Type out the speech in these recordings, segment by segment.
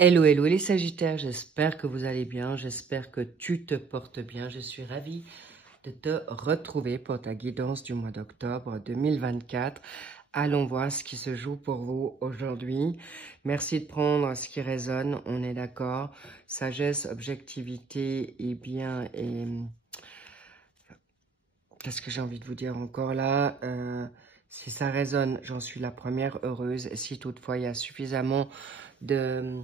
Hello, hello les Sagittaires, j'espère que vous allez bien, j'espère que tu te portes bien. Je suis ravie de te retrouver pour ta guidance du mois d'octobre 2024. Allons voir ce qui se joue pour vous aujourd'hui. Merci de prendre ce qui résonne, on est d'accord. Sagesse, objectivité et bien... Qu'est-ce que j'ai envie de vous dire encore là si ça résonne, j'en suis la première heureuse. Et si toutefois il y a suffisamment de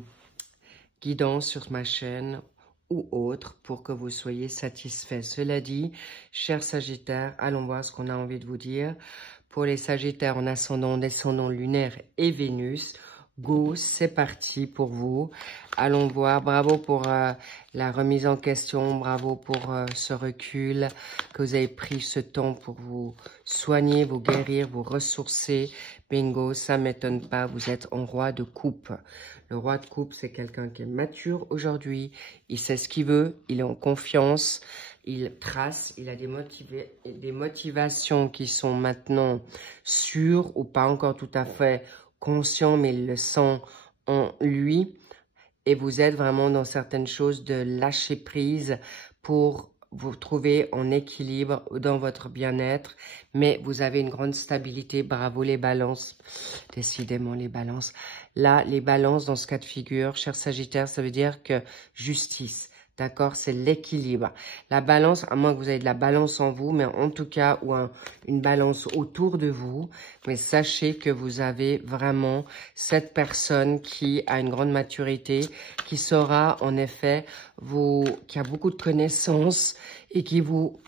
guidance sur ma chaîne ou autre pour que vous soyez satisfaits. Cela dit, chers Sagittaires, allons voir ce qu'on a envie de vous dire. Pour les Sagittaires en ascendant, descendant lunaire et Vénus, go, c'est parti pour vous. Allons voir, bravo pour la remise en question, bravo pour ce recul, que vous avez pris ce temps pour vous soigner, vous guérir, vous ressourcer. Bingo, ça ne m'étonne pas, vous êtes en roi de coupe. Le roi de coupe, c'est quelqu'un qui est mature aujourd'hui, il sait ce qu'il veut, il est en confiance, il trace, il a des motivations qui sont maintenant sûres ou pas encore tout à fait conscients, mais il le sent en lui. Et vous êtes vraiment dans certaines choses de lâcher prise pour vous trouver en équilibre dans votre bien-être. Mais vous avez une grande stabilité. Bravo les balances. Décidément les balances. Là, les balances dans ce cas de figure, cher Sagittaire, ça veut dire que justice. D'accord, c'est l'équilibre. La balance, à moins que vous ayez de la balance en vous, mais en tout cas, ou une balance autour de vous. Mais sachez que vous avez vraiment cette personne qui a une grande maturité, qui saura en effet, qui a beaucoup de connaissances et qui vous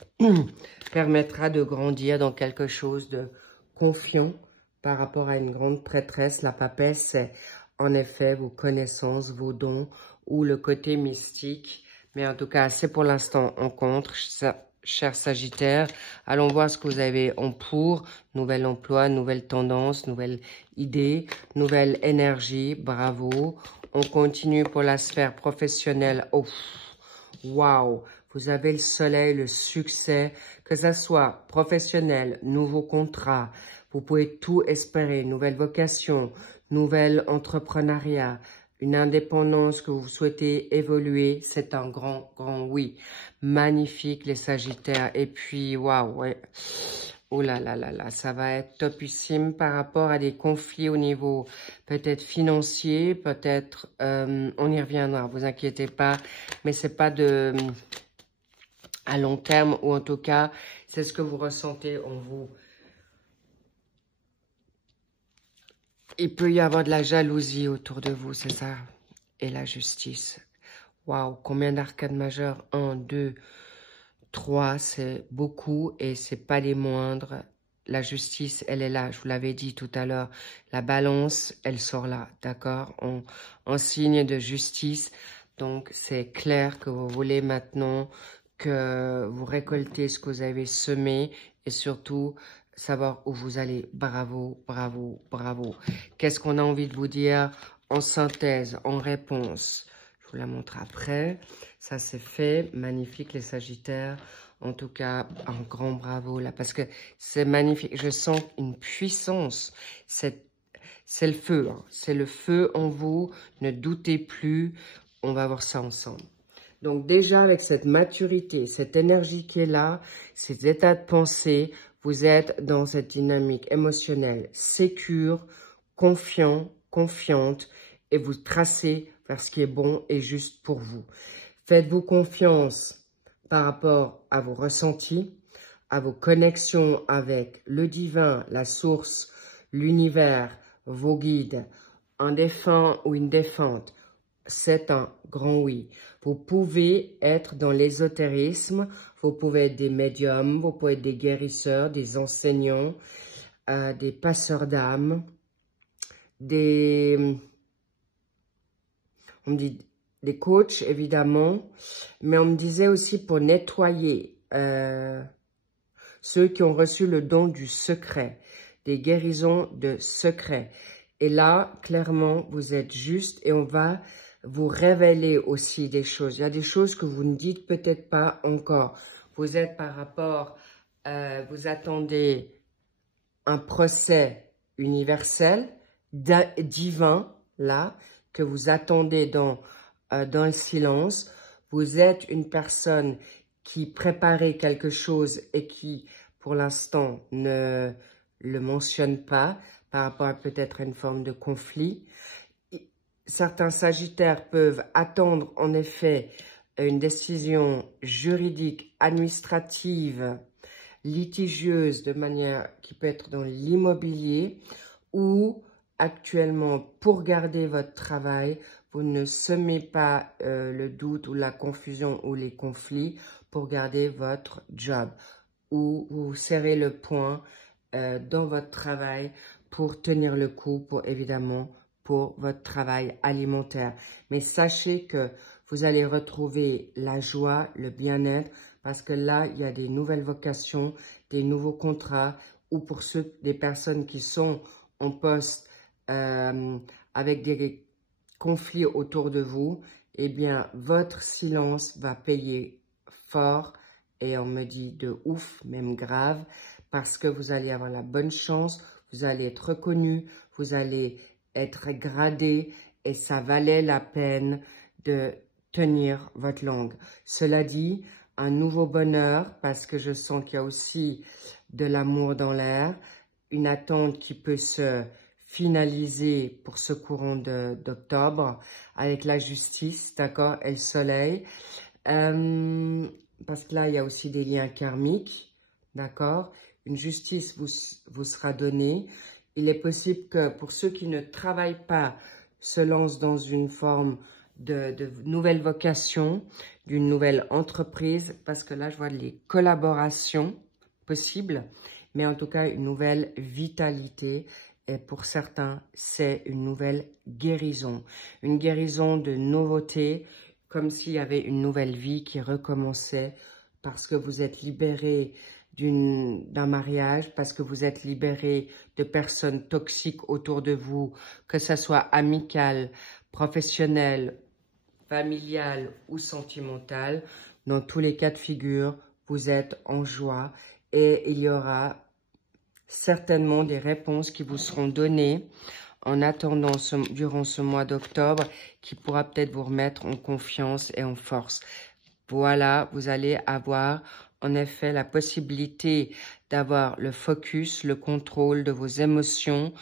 permettra de grandir dans quelque chose de confiant par rapport à une grande prêtresse. La papesse, c'est en effet vos connaissances, vos dons ou le côté mystique. Mais en tout cas, c'est pour l'instant en contre, cher Sagittaire. Allons voir ce que vous avez en pour. Nouvel emploi, nouvelle tendance, nouvelle idée, nouvelle énergie. Bravo. On continue pour la sphère professionnelle. Oh, waouh. Vous avez le soleil, le succès, que ça soit professionnel, nouveau contrat. Vous pouvez tout espérer. Nouvelle vocation, nouvel entrepreneuriat. Une indépendance que vous souhaitez évoluer, c'est un grand oui. Magnifique les Sagittaires. Et puis, waouh, ouais. Oh là là là là, ça va être topissime par rapport à des conflits au niveau peut-être financier, peut-être, on y reviendra, vous inquiétez pas, mais c'est pas à long terme, ou en tout cas, c'est ce que vous ressentez en vous. Il peut y avoir de la jalousie autour de vous, c'est ça. Et la justice. Waouh, combien d'arcades majeures? 1, 2, 3, c'est beaucoup et c'est pas les moindres. La justice, elle est là, je vous l'avais dit tout à l'heure. La balance, elle sort là, d'accord? En signe de justice. Donc, c'est clair que vous voulez maintenant que vous récoltez ce que vous avez semé et surtout savoir où vous allez. Bravo, bravo, bravo. Qu'est-ce qu'on a envie de vous dire en synthèse, en réponse? Je vous la montre après. Ça, c'est fait. Magnifique, les Sagittaires. En tout cas, un grand bravo là, parce que c'est magnifique. Je sens une puissance. C'est le feu. Hein. C'est le feu en vous. Ne doutez plus. On va voir ça ensemble. Donc déjà, avec cette maturité, cette énergie qui est là, ces états de pensée, vous êtes dans cette dynamique émotionnelle sécure, confiant, confiante, et vous tracez vers ce qui est bon et juste pour vous. Faites-vous confiance par rapport à vos ressentis, à vos connexions avec le divin, la source, l'univers, vos guides, un défunt ou une défunte. C'est un grand oui. Vous pouvez être dans l'ésotérisme, vous pouvez être des médiums, vous pouvez être des guérisseurs, des enseignants, des passeurs d'âme, on me dit des coachs évidemment, mais on me disait aussi pour nettoyer ceux qui ont reçu le don du secret, des guérisons de secret. Et là, clairement, vous êtes juste et on va vous révéler aussi des choses. Il y a des choses que vous ne dites peut-être pas encore. Vous êtes par rapport, vous attendez un procès universel, divin, là, que vous attendez dans le silence. Vous êtes une personne qui préparait quelque chose et qui, pour l'instant, ne le mentionne pas par rapport à peut-être une forme de conflit. Certains Sagittaires peuvent attendre en effet une décision juridique, administrative, litigieuse de manière qui peut être dans l'immobilier ou actuellement pour garder votre travail, vous ne semez pas le doute ou la confusion ou les conflits pour garder votre job ou vous serrez le poing dans votre travail pour tenir le coup pour votre travail alimentaire. Mais sachez que vous allez retrouver la joie, le bien-être, parce que là, il y a des nouvelles vocations, des nouveaux contrats, ou pour des personnes qui sont en poste avec des conflits autour de vous, eh bien, votre silence va payer fort, et on me dit de ouf, même grave, parce que vous allez avoir la bonne chance, vous allez être reconnu, vous allez être gradé, et ça valait la peine de tenir votre langue. Cela dit, un nouveau bonheur, parce que je sens qu'il y a aussi de l'amour dans l'air, une attente qui peut se finaliser pour ce courant d'octobre avec la justice, d'accord, et le soleil. Parce que là, il y a aussi des liens karmiques, d'accord. Une justice vous sera donnée. Il est possible que pour ceux qui ne travaillent pas, se lancent dans une forme de nouvelle vocation, d'une nouvelle entreprise, parce que là, je vois les collaborations possibles, mais en tout cas, une nouvelle vitalité. Et pour certains, c'est une nouvelle guérison. Une guérison de nouveauté, comme s'il y avait une nouvelle vie qui recommençait, parce que vous êtes libéré d'un mariage, parce que vous êtes libéré de personnes toxiques autour de vous, que ce soit amical, professionnel, familial ou sentimental. Dans tous les cas de figure, vous êtes en joie et il y aura certainement des réponses qui vous seront données en attendant durant ce mois d'octobre qui pourra peut-être vous remettre en confiance et en force. Voilà, vous allez avoir en effet la possibilité d'avoir le focus, le contrôle de vos émotions,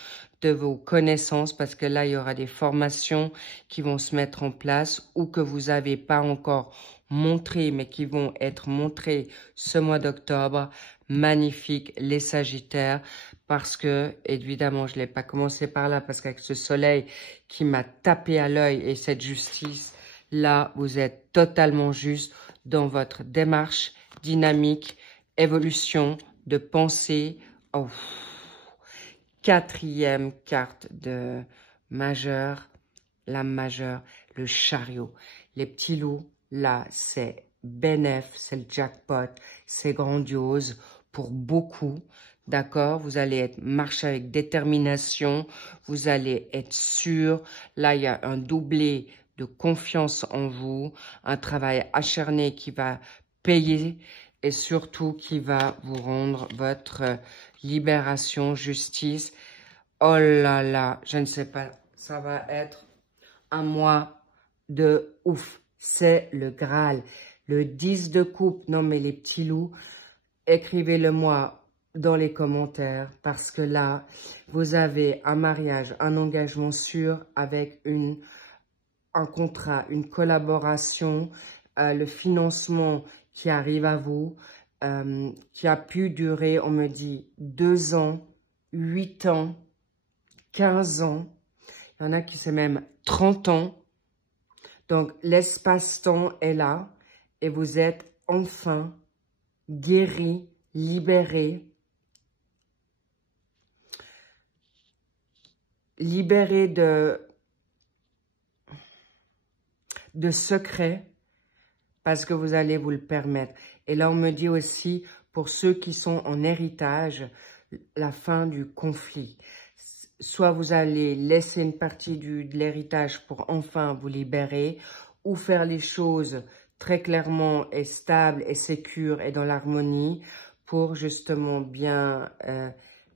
de vos connaissances, parce que là, il y aura des formations qui vont se mettre en place ou que vous n'avez pas encore montrées, mais qui vont être montrées ce mois d'octobre. Magnifique, les Sagittaires, parce que, évidemment, je ne l'ai pas commencé par là, parce qu'avec ce soleil qui m'a tapé à l'œil et cette justice, là, vous êtes totalement juste dans votre démarche dynamique, évolution de pensée. Oh. Quatrième carte de majeur, la majeure, le chariot. Les petits loups, là, c'est bénéf, c'est le jackpot, c'est grandiose pour beaucoup. D'accord, vous allez marcher avec détermination, vous allez être sûr. Là, il y a un doublé de confiance en vous, un travail acharné qui va payer et surtout qui va vous rendre votre libération, justice. Oh là là, je ne sais pas, ça va être un mois de ouf. C'est le Graal. Le 10 de coupe, non mais les petits loups, écrivez-le-moi dans les commentaires parce que là, vous avez un mariage, un engagement sûr avec un contrat, une collaboration, le financement qui arrive à vous, qui a pu durer, on me dit, 2 ans, 8 ans, 15 ans. Il y en a qui c'est même 30 ans. Donc, l'espace-temps est là et vous êtes enfin guéri, libéré. Libéré de secrets parce que vous allez vous le permettre. Et là, on me dit aussi, pour ceux qui sont en héritage, la fin du conflit. Soit vous allez laisser une partie de l'héritage pour enfin vous libérer, ou faire les choses très clairement et stables et sécures et dans l'harmonie pour justement bien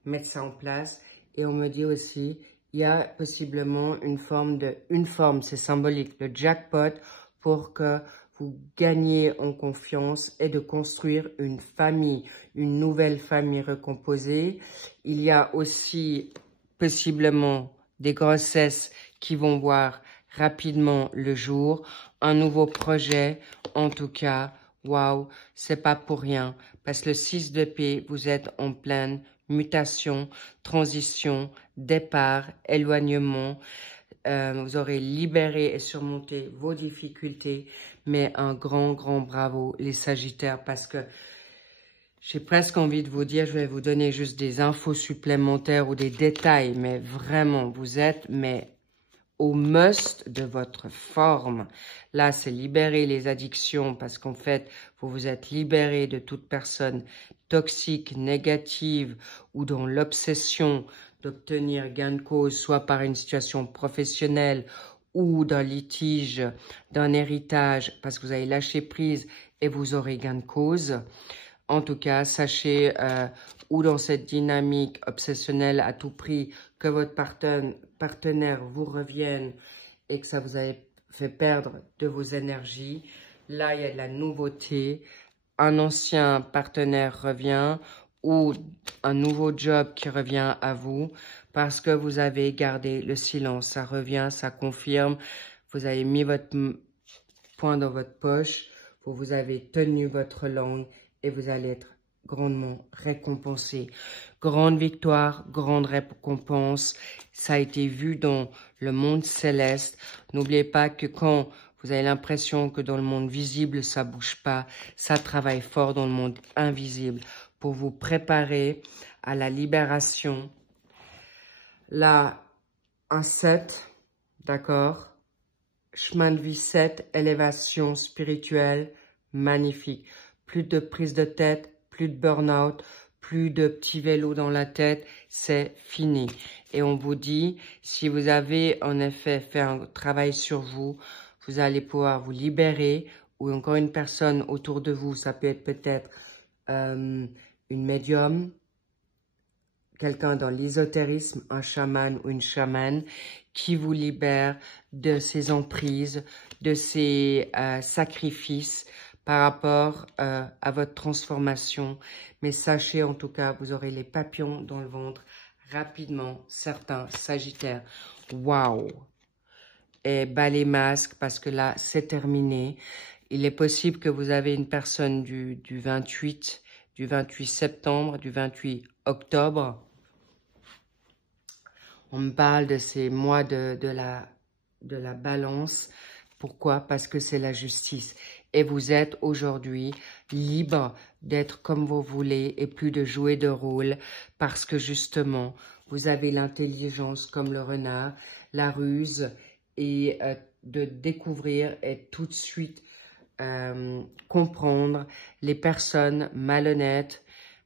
mettre ça en place. Et on me dit aussi il y a possiblement une forme, c'est symbolique, le jackpot, pour que vous gagnez en confiance et de construire une famille, une nouvelle famille recomposée. Il y a aussi possiblement des grossesses qui vont voir rapidement le jour, un nouveau projet, en tout cas, waouh, c'est pas pour rien, parce que le 6 d'épée, vous êtes en pleine mutation, transition, départ, éloignement. Vous aurez libéré et surmonté vos difficultés, mais un grand bravo les Sagittaires, parce que j'ai presque envie de vous dire, je vais vous donner juste des infos supplémentaires ou des détails, mais vraiment, vous êtes au must de votre forme. Là, c'est libérer les addictions parce qu'en fait, vous vous êtes libéré de toute personne toxique, négative ou dans l'obsession d'obtenir gain de cause, soit par une situation professionnelle ou d'un litige, d'un héritage, parce que vous avez lâché prise et vous aurez gain de cause. En tout cas, sachez, ou dans cette dynamique obsessionnelle à tout prix, que votre partenaire vous revienne et que ça vous a fait perdre de vos énergies. Là, il y a de la nouveauté. Un ancien partenaire revient ou un nouveau job qui revient à vous parce que vous avez gardé le silence. Ça revient, ça confirme. Vous avez mis votre poing dans votre poche. Vous avez tenu votre langue. Et vous allez être grandement récompensé. Grande victoire, grande récompense. Ça a été vu dans le monde céleste. N'oubliez pas que quand vous avez l'impression que dans le monde visible, ça bouge pas, ça travaille fort dans le monde invisible pour vous préparer à la libération. Là, un 7, d'accord? Chemin de vie 7, élévation spirituelle, magnifique. Plus de prise de tête, plus de burn-out, plus de petits vélos dans la tête, c'est fini. Et on vous dit, si vous avez en effet fait un travail sur vous, vous allez pouvoir vous libérer ou encore une personne autour de vous, ça peut être peut-être une médium, quelqu'un dans l'ésotérisme, un chaman ou une chamane qui vous libère de ses emprises, de ses sacrifices, par rapport à votre transformation. Mais sachez en tout cas, vous aurez les papillons dans le ventre rapidement, certains Sagittaires. Waouh! Et bas les masques parce que là, c'est terminé. Il est possible que vous avez une personne du 28 septembre, du 28 octobre. On me parle de ces mois de la balance. Pourquoi? Parce que c'est la justice. Et vous êtes aujourd'hui libre d'être comme vous voulez et plus de jouer de rôle parce que justement, vous avez l'intelligence comme le renard, la ruse et de découvrir et tout de suite comprendre les personnes malhonnêtes,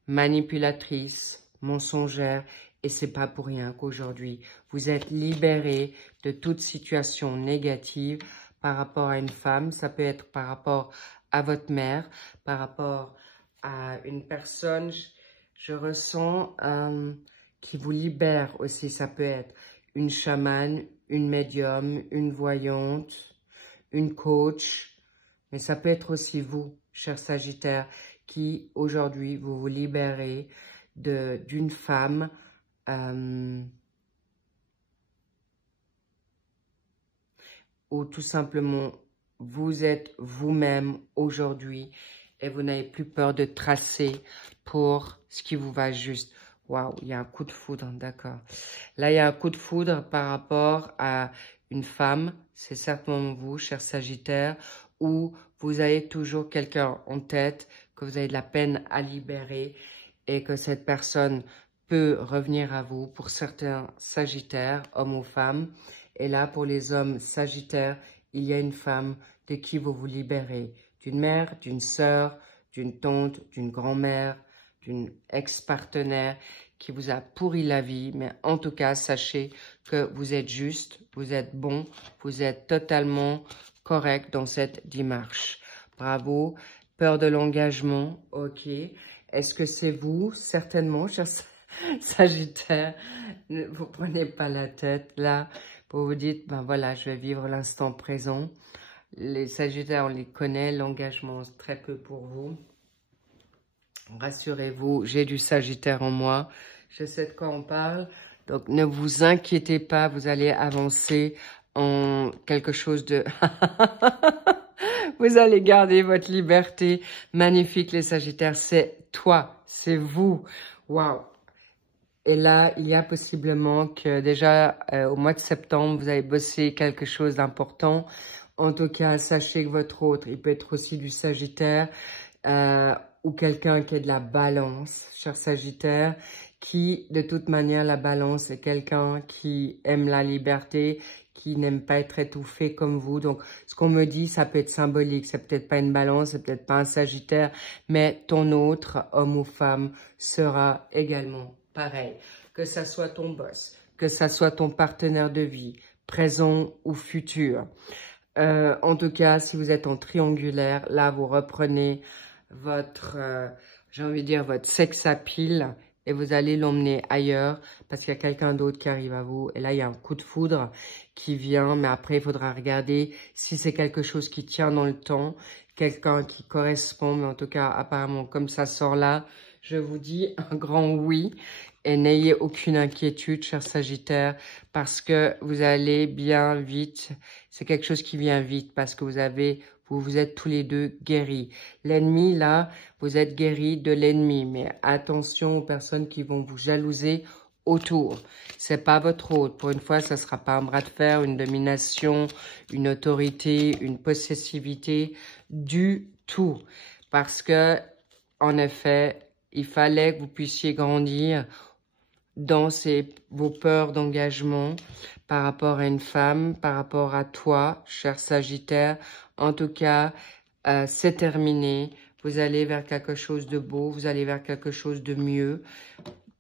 manipulatrices, mensongères. Et c'est pas pour rien qu'aujourd'hui, vous êtes libéré de toute situation négative par rapport à une femme, ça peut être par rapport à votre mère, par rapport à une personne, je ressens, qui vous libère aussi. Ça peut être une chamane, une médium, une voyante, une coach, mais ça peut être aussi vous, cher Sagittaire, qui aujourd'hui vous vous libérez d'une femme ou tout simplement vous êtes vous-même aujourd'hui et vous n'avez plus peur de tracer pour ce qui vous va juste. Waouh, il y a un coup de foudre, d'accord. Là, il y a un coup de foudre par rapport à une femme, c'est certainement vous, cher Sagittaire, où vous avez toujours quelqu'un en tête, que vous avez de la peine à libérer et que cette personne peut revenir à vous pour certains Sagittaires, hommes ou femmes. Et là, pour les hommes Sagittaires, il y a une femme de qui vous vous libérez. D'une mère, d'une sœur, d'une tante, d'une grand-mère, d'une ex-partenaire qui vous a pourri la vie. Mais en tout cas, sachez que vous êtes juste, vous êtes bon, vous êtes totalement correct dans cette démarche. Bravo. Peur de l'engagement, ok. Est-ce que c'est vous? Certainement, cher Sagittaire. Ne vous prenez pas la tête là pour vous dire, ben voilà, je vais vivre l'instant présent. Les Sagittaires, on les connaît, l'engagement, c'est très peu pour vous. Rassurez-vous, j'ai du Sagittaire en moi. Je sais de quoi on parle. Donc, ne vous inquiétez pas, vous allez avancer en quelque chose de... Vous allez garder votre liberté. Magnifique, les Sagittaires. C'est toi, c'est vous. Waouh! Et là, il y a possiblement que déjà, au mois de septembre, vous allez bosser quelque chose d'important. En tout cas, sachez que votre autre, il peut être aussi du Sagittaire ou quelqu'un qui est de la Balance, cher Sagittaire, qui, de toute manière, la Balance est quelqu'un qui aime la liberté, qui n'aime pas être étouffé comme vous. Donc, ce qu'on me dit, ça peut être symbolique. C'est peut-être pas une Balance, c'est peut-être pas un Sagittaire, mais ton autre, homme ou femme, sera également pareil. Que ça soit ton boss, que ça soit ton partenaire de vie, présent ou futur. En tout cas, si vous êtes en triangulaire, là, vous reprenez votre, j'ai envie de dire, votre sex appeal et vous allez l'emmener ailleurs parce qu'il y a quelqu'un d'autre qui arrive à vous. Et là, il y a un coup de foudre qui vient, mais après, il faudra regarder si c'est quelque chose qui tient dans le temps, quelqu'un qui correspond. Mais en tout cas, apparemment, comme ça sort là, je vous dis un grand oui. Et n'ayez aucune inquiétude, cher Sagittaire, parce que vous allez bien vite. C'est quelque chose qui vient vite parce que vous êtes tous les deux guéris. L'ennemi, là, vous êtes guéris de l'ennemi. Mais attention aux personnes qui vont vous jalouser autour. C'est pas votre hôte. Pour une fois, ça sera pas un bras de fer, une domination, une autorité, une possessivité, du tout. Parce que, en effet, il fallait que vous puissiez grandir dans vos peurs d'engagement par rapport à une femme, par rapport à toi, cher Sagittaire. En tout cas, c'est terminé. Vous allez vers quelque chose de beau, vous allez vers quelque chose de mieux,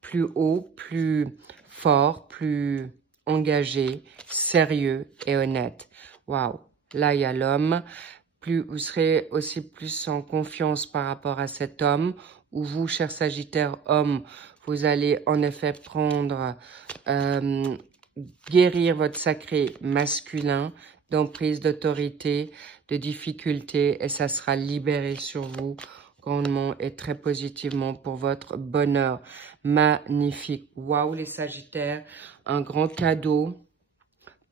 plus haut, plus fort, plus engagé, sérieux et honnête. Waouh! Là, il y a l'homme. Vous serez aussi plus en confiance par rapport à cet homme, ou vous, cher Sagittaire, homme, vous allez en effet guérir votre sacré masculin d'emprise, d'autorité, de difficulté, et ça sera libéré sur vous grandement et très positivement pour votre bonheur. Magnifique. Waouh, les Sagittaires, un grand cadeau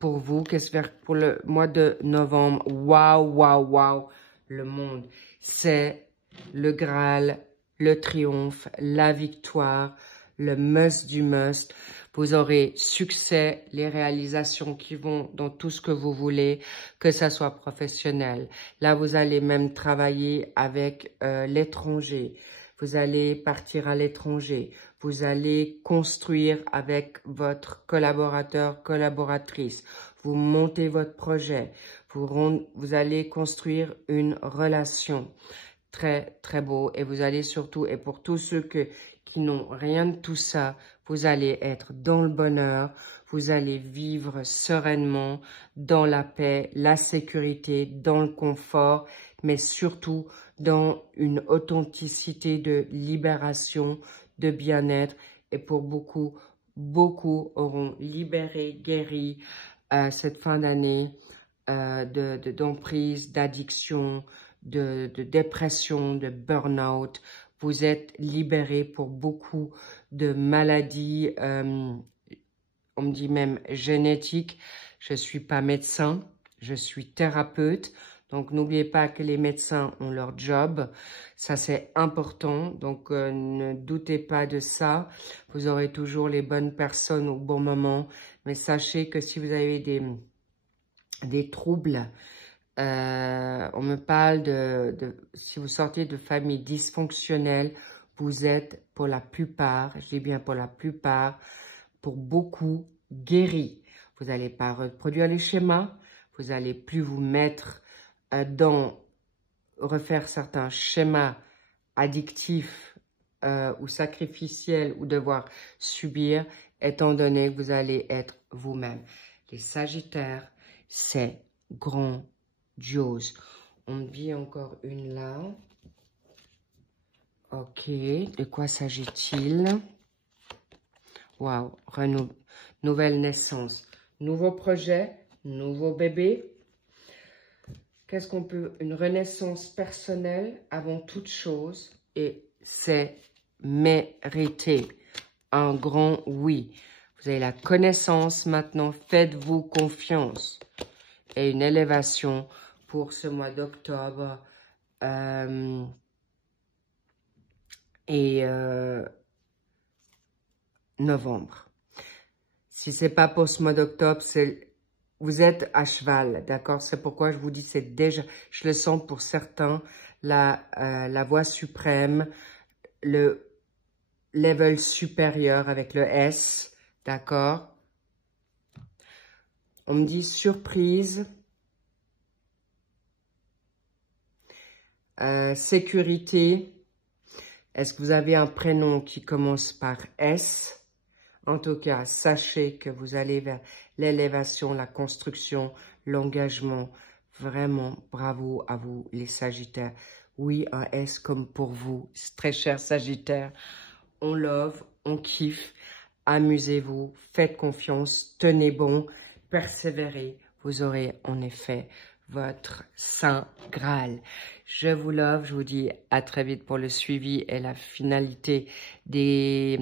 pour vous, qu'est-ce que pour le mois de novembre. Waouh, waouh, waouh, le monde. C'est le Graal, le triomphe, la victoire, le must du must. Vous aurez succès, les réalisations qui vont dans tout ce que vous voulez, que ça soit professionnel. Là, vous allez même travailler avec l'étranger. Vous allez partir à l'étranger. Vous allez construire avec votre collaborateur, collaboratrice. Vous montez votre projet. Vous allez construire une relation. Très, très beau. Et vous allez surtout, et pour tous ceux qui n'ont rien de tout ça, vous allez être dans le bonheur. Vous allez vivre sereinement, dans la paix, la sécurité, dans le confort, mais surtout dans une authenticité de libération, de bien-être. Et pour beaucoup, beaucoup auront libéré, guéri cette fin d'année d'emprise, d'addiction, de dépression, de burn-out. Vous êtes libérés pour beaucoup de maladies, on me dit même génétiques. Je ne suis pas médecin, je suis thérapeute. Donc, n'oubliez pas que les médecins ont leur job. Ça, c'est important. Donc, ne doutez pas de ça. Vous aurez toujours les bonnes personnes au bon moment. Mais sachez que si vous avez des troubles, on me parle si vous sortez de famille dysfonctionnelle, vous êtes pour la plupart, je dis bien pour la plupart, pour beaucoup guéris. Vous n'allez pas reproduire les schémas, vous n'allez plus vous mettre refaire certains schémas addictifs ou sacrificiels ou devoir subir, étant donné que vous allez être vous-même. Les Sagittaires, c'est grandiose. On me dit encore une là. Ok, de quoi s'agit-il? Waouh, nouvelle naissance. Nouveau projet, nouveau bébé. Qu'est-ce qu'on peut... Une renaissance personnelle avant toute chose. Et c'est mérité. Un grand oui. Vous avez la connaissance maintenant. Faites-vous confiance. Et une élévation pour ce mois d'octobre. Novembre. Si c'est pas pour ce mois d'octobre, vous êtes à cheval, d'accord? C'est pourquoi je vous dis, c'est déjà, je le sens pour certains, la voie suprême, le level supérieur avec le S, d'accord? On me dit surprise, sécurité. Est-ce que vous avez un prénom qui commence par S? En tout cas, sachez que vous allez vers l'élévation, la construction, l'engagement. Vraiment, bravo à vous, les Sagittaires. Oui, un S comme pour vous, très cher Sagittaire. On love, on kiffe. Amusez-vous, faites confiance, tenez bon, persévérez. Vous aurez en effet votre Saint Graal. Je vous love, je vous dis à très vite pour le suivi et la finalité des...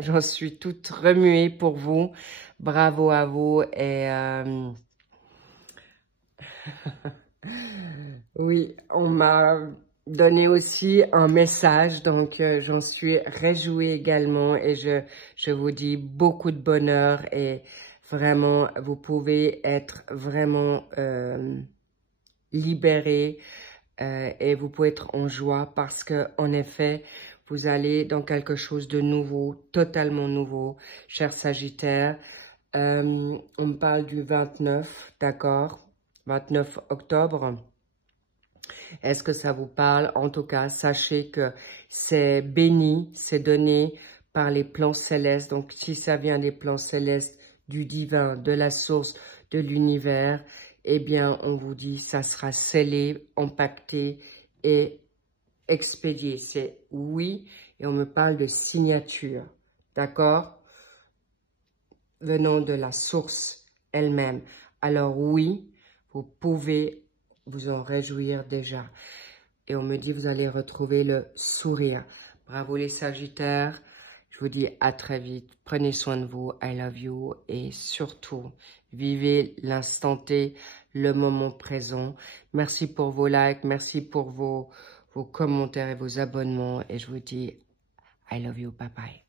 J'en suis toute remuée pour vous. Bravo à vous. Et oui, on m'a donné aussi un message. Donc, j'en suis réjouie également. Et je vous dis beaucoup de bonheur. Et vraiment, vous pouvez être vraiment libéré. Et vous pouvez être en joie parce que, en effet, vous allez dans quelque chose de nouveau, totalement nouveau, cher Sagittaire. On me parle du 29, d'accord? 29 octobre. Est-ce que ça vous parle? En tout cas, sachez que c'est béni, c'est donné par les plans célestes. Donc, si ça vient des plans célestes, du divin, de la source, de l'univers, eh bien, on vous dit, ça sera scellé, empaqueté et expédié. C'est oui, et on me parle de signature, d'accord? Venant de la source elle-même. Alors oui, vous pouvez vous en réjouir déjà. Et on me dit, vous allez retrouver le sourire. Bravo les Sagittaires. Je vous dis à très vite. Prenez soin de vous. I love you. Et surtout, vivez l'instant T, le moment présent. Merci pour vos likes. Merci pour vos commentaires et vos abonnements. Et je vous dis, I love you. Bye bye.